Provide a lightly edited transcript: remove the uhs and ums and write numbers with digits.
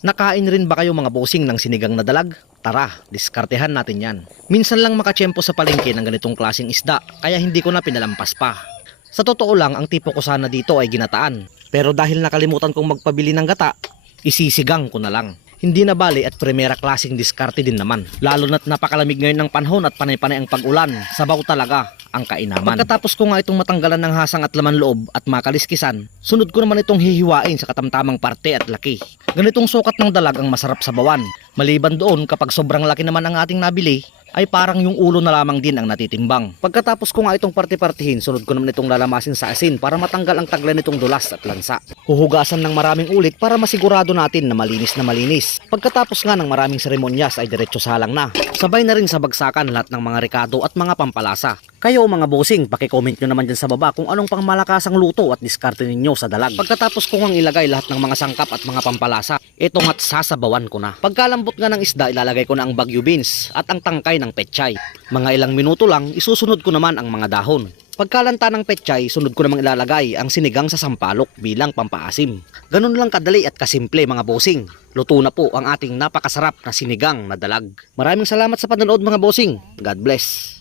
Nakain rin ba kayo mga bossing ng sinigang na dalag? Tara, diskartehan natin yan. Minsan lang makatsyempo sa palengke ng ganitong klaseng isda, kaya hindi ko na pinalampas pa. Sa totoo lang, ang tipo ko sana dito ay ginataan. Pero dahil nakalimutan kong magpabili ng gata, isisigang ko na lang. Hindi na bali at primera klaseng diskarte din naman. Lalo na't napakalamig ngayon ng panahon at panay-panay ang pag-ulan. Sabaw talaga ang kainaman. Pagkatapos ko nga itong matanggalan ng hasang at laman loob at makaliskisan, sunod ko naman itong hihiwain sa katamtamang parte at laki. Ganitong sukat ng dalag ang masarap sa bawan. Maliban doon, kapag sobrang laki naman ang ating nabili, ay parang yung ulo na lamang din ang natitimbang. Pagkatapos ko nga itong parte-partihin, sunod ko naman itong lalamasin sa asin para matanggal ang tagla nitong dulas at lansa. Huhugasan ng maraming ulit para masigurado natin na malinis na malinis. Pagkatapos nga ng maraming seremonyas ay diretso salang na. Sabay na rin sa bagsakan lahat ng mga rekado at mga pampalasa. Kayo mga bossing, paki-comment nyo naman dyan sa baba kung anong pangmalakasang luto at diskarte ninyo sa dalag. Pagkatapos ko ngang ilagay lahat ng mga sangkap at mga pampalasa, ito nga't sasabawan ko na. Pagkalambot nga ng isda, ilalagay ko na ang bagyo beans at ang tangkay ng petchay. Mga ilang minuto lang, isusunod ko naman ang mga dahon. Pagkalanta ng petchay, sunod ko namang ilalagay ang sinigang sa sampalok bilang pampaasim. Ganun lang kadali at kasimple mga bossing. Luto na po ang ating napakasarap na sinigang na dalag. Maraming salamat sa panonood mga bossing. God bless.